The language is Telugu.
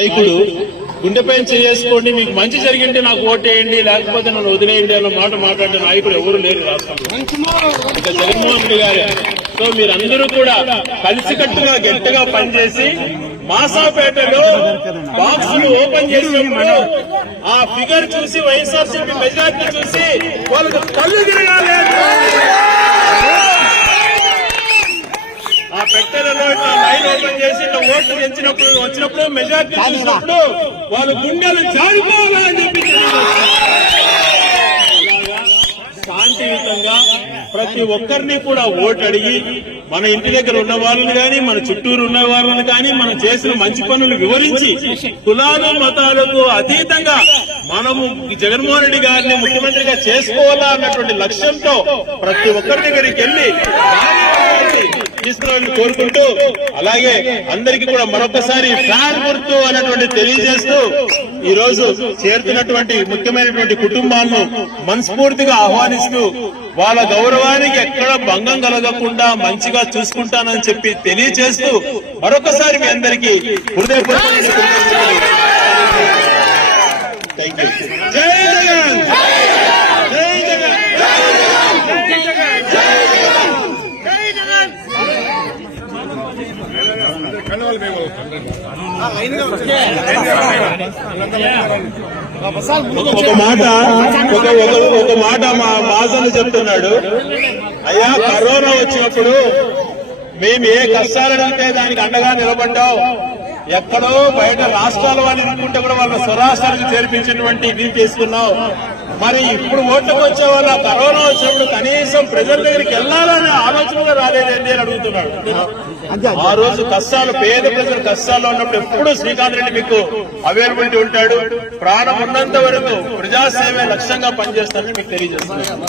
నాయకుడు గుండెపైన చేసుకోండి మీకు మంచి జరిగింటే నాకు ఓటేయండి లేకపోతే నన్ను వదిలేయండి అన్న మాట మాట్లాడే నాయకుడు ఎవరు లేరు రాష్ట్రంలో. జగన్మోహన్ రెడ్డి గారే. సో మీరందరూ కూడా కలిసికట్టుగా గట్టిగా పనిచేసి మాసాపేటలో బాక్సులు ఓపెన్ చేసినప్పుడు ఆ ఫిగర్ చూసి వైఎస్ఆర్సీపీ మెజార్టీ చూసి వాళ్ళకు కళ్ళు తిరగాలి ఆ పెట్టెలలో ఇట్లా లైన్ ఓపెన్ చేసి ఇట్లా ఓట్లు తెచ్చినప్పుడు వచ్చినప్పుడు మెజార్టీ చూసినప్పుడు వాళ్ళ గుండెలు జారిపోవాలని చెప్పి శాంతియుతంగా ప్రతి ఒక్కరిని కూడా ఓటు అడిగి మన ఇంటి దగ్గర ఉన్న వాళ్ళని కానీ మన చుట్టూరు ఉన్న వాళ్ళని కానీ మనం చేసిన మంచి పనులు వివరించి కులాలు మతాలకు అతీతంగా మనము జగన్మోహన్ రెడ్డి గారిని ముఖ్యమంత్రిగా చేసుకోవాలా అన్నటువంటి లక్ష్యంతో ప్రతి ఒక్కరి దగ్గరికి వెళ్ళి తీసుకురావాలని కోరుకుంటూ అలాగే అందరికీ కూడా మరొకసారి ఫ్యాన్ గుర్తు అనేటువంటి తెలియజేస్తూ ఈ రోజు చేరుతున్నటువంటి ముఖ్యమైనటువంటి కుటుంబాలను మనస్ఫూర్తిగా ఆహ్వానిస్తూ వాళ్ళ గౌరవానికి ఎక్కడ భంగం కలగకుండా మంచిగా చూసుకుంటానని చెప్పి తెలియజేస్తూ మరొకసారి మీ అందరికీ హృదయపూర్వక ఒక మాట ఒక ఒక- మాట మా బాజలు చెప్తున్నాడు. అయ్యా కరోనా వచ్చినప్పుడు మేము ఏ కష్టాలంటే దానికి అండగా నిలబడ్డాం. ఎక్కడో బయట రాష్ట్రాల వాళ్ళు ఇరుక్కుంటే కూడా వాళ్ళ స్వరాష్ట్రానికి చేర్పించినటువంటి ఇది చేసుకున్నాం మరి ఇప్పుడు ఓట్లకు వచ్చే వాళ్ళ కరోనా వచ్చినప్పుడు కనీసం ప్రజల దగ్గరికి వెళ్ళాలనే ఆలోచన రాలేదండి అని అడుగుతున్నాడు. ఆ రోజు కష్టాలు పేద ప్రజలు కష్టాల్లో ఉన్నప్పుడు ఎప్పుడు శ్రీకాంత్ రెడ్డి మీకు అవైలబిలిటీ ఉంటాడు? ప్రాణం ఉన్నంత వరకు ప్రజాసేవ లక్ష్యంగా పనిచేస్తానని మీకు తెలియజేస్తున్నాను.